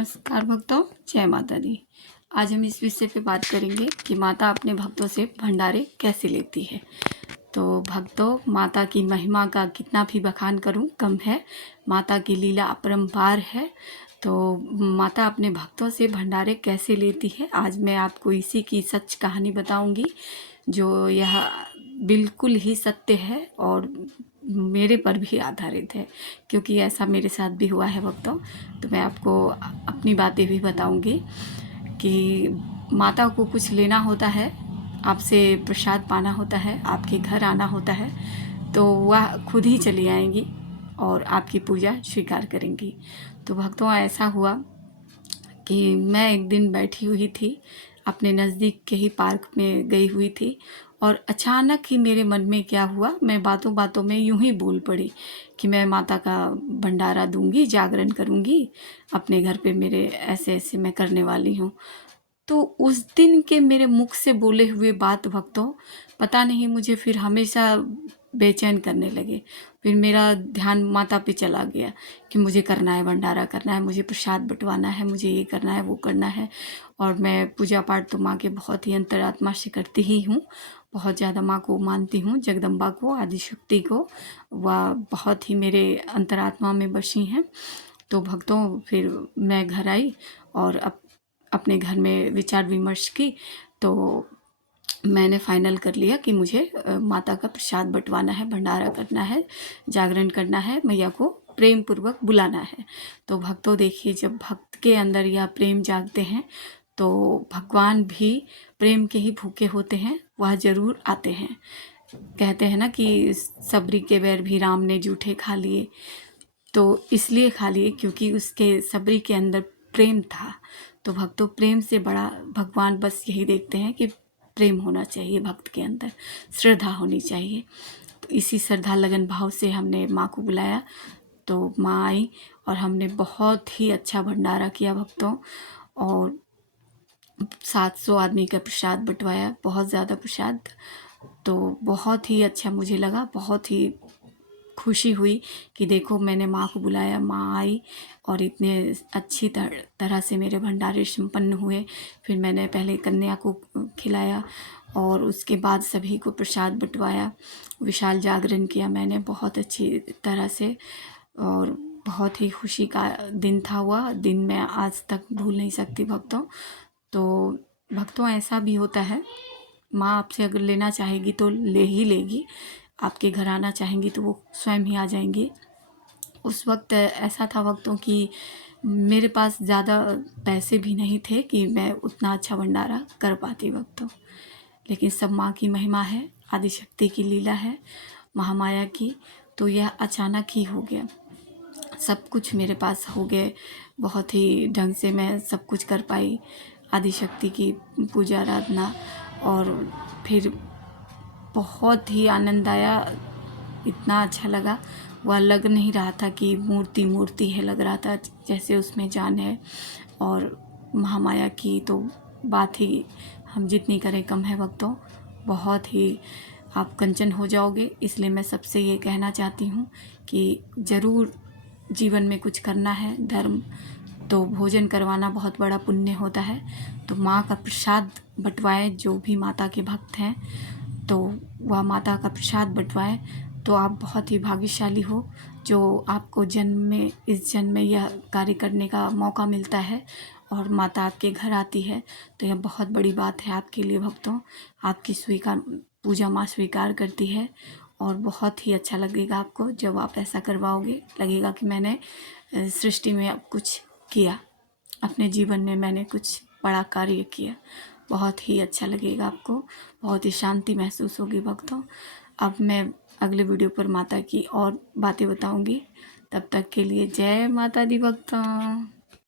नमस्कार भक्तों, जय माता दी। आज हम इस विषय पे बात करेंगे कि माता अपने भक्तों से भंडारे कैसे लेती है। तो भक्तों, माता की महिमा का कितना भी बखान करूं कम है। माता की लीला अपरंपार है। तो माता अपने भक्तों से भंडारे कैसे लेती है, आज मैं आपको इसी की सच कहानी बताऊंगी, जो यह बिल्कुल ही सत्य है और मेरे पर भी आधारित है, क्योंकि ऐसा मेरे साथ भी हुआ है भक्तों। तो मैं आपको अपनी बातें भी बताऊंगी कि माता को कुछ लेना होता है, आपसे प्रसाद पाना होता है, आपके घर आना होता है, तो वह खुद ही चली आएंगी और आपकी पूजा स्वीकार करेंगी। तो भक्तों, ऐसा हुआ कि मैं एक दिन बैठी हुई थी, अपने नज़दीक के ही पार्क में गई हुई थी और अचानक ही मेरे मन में क्या हुआ, मैं बातों बातों में यूं ही बोल पड़ी कि मैं माता का भंडारा दूंगी, जागरण करूंगी अपने घर पे, मेरे ऐसे ऐसे मैं करने वाली हूँ। तो उस दिन के मेरे मुख से बोले हुए बात भक्तों, पता नहीं मुझे फिर हमेशा बेचैन करने लगे। फिर मेरा ध्यान माता पे चला गया कि मुझे करना है, भंडारा करना है, मुझे प्रसाद बंटवाना है, मुझे ये करना है, वो करना है। और मैं पूजा पाठ तो माँ के बहुत ही अंतरात्मा से करती ही हूँ, बहुत ज़्यादा माँ को मानती हूँ, जगदम्बा को, आदिशक्ति को। वह बहुत ही मेरे अंतरात्मा में बसी हैं। तो भक्तों, फिर मैं घर आई और अपने घर में विचार विमर्श की, तो मैंने फाइनल कर लिया कि मुझे माता का प्रसाद बंटवाना है, भंडारा करना है, जागरण करना है, मैया को प्रेम पूर्वक बुलाना है। तो भक्तों देखिए, जब भक्त के अंदर यह प्रेम जागते हैं तो भगवान भी प्रेम के ही भूखे होते हैं, वह जरूर आते हैं। कहते हैं ना कि सबरी के बैर भी राम ने जूठे खा लिए। तो इसलिए खा लिए क्योंकि उसके सबरी के अंदर प्रेम था। तो भक्तों, प्रेम से बड़ा भगवान बस यही देखते हैं कि प्रेम होना चाहिए भक्त के अंदर, श्रद्धा होनी चाहिए। तो इसी श्रद्धा लगन भाव से हमने माँ को बुलाया। तो माँ आई और हमने बहुत ही अच्छा भंडारा किया भक्तों, और 700 आदमी का प्रसाद बंटवाया, बहुत ज़्यादा प्रसाद। तो बहुत ही अच्छा मुझे लगा, बहुत ही खुशी हुई कि देखो, मैंने माँ को बुलाया, माँ आई और इतने अच्छी तरह से मेरे भंडारे संपन्न हुए। फिर मैंने पहले कन्या को खिलाया और उसके बाद सभी को प्रसाद बंटवाया, विशाल जागरण किया मैंने बहुत अच्छी तरह से, और बहुत ही खुशी का दिन था। वह दिन मैं आज तक भूल नहीं सकती भक्तों। तो भक्तों, ऐसा भी होता है, माँ आपसे अगर लेना चाहेगी तो ले ही लेगी, आपके घर आना चाहेंगी तो वो स्वयं ही आ जाएंगी। उस वक्त ऐसा था भक्तों कि मेरे पास ज़्यादा पैसे भी नहीं थे कि मैं उतना अच्छा भंडारा कर पाती भक्तों। लेकिन सब माँ की महिमा है, आदिशक्ति की लीला है, महामाया की। तो यह अचानक ही हो गया, सब कुछ मेरे पास हो गए, बहुत ही ढंग से मैं सब कुछ कर पाई, आदिशक्ति की पूजा आराधना। और फिर बहुत ही आनंद आया, इतना अच्छा लगा। वह लग नहीं रहा था कि मूर्ति मूर्ति है, लग रहा था जैसे उसमें जान है। और महामाया की तो बात ही हम जितनी करें कम है भक्तों, बहुत ही आप कंचन हो जाओगे। इसलिए मैं सबसे ये कहना चाहती हूँ कि ज़रूर जीवन में कुछ करना है, धर्म तो भोजन करवाना बहुत बड़ा पुण्य होता है। तो माँ का प्रसाद बंटवाएं, जो भी माता के भक्त हैं तो वह माता का प्रसाद बंटवाएं, तो आप बहुत ही भाग्यशाली हो, जो आपको जन्म में, इस जन्म में यह कार्य करने का मौका मिलता है और माता आपके घर आती है। तो यह बहुत बड़ी बात है आपके लिए भक्तों, आपकी स्वीकार पूजा माँ स्वीकार करती है। और बहुत ही अच्छा लगेगा आपको जब आप ऐसा करवाओगे, लगेगा कि मैंने सृष्टि में अब कुछ किया, अपने जीवन में मैंने कुछ बड़ा कार्य किया। बहुत ही अच्छा लगेगा आपको, बहुत ही शांति महसूस होगी भक्तों। अब मैं अगले वीडियो पर माता की और बातें बताऊंगी। तब तक के लिए जय माता दी भक्तों।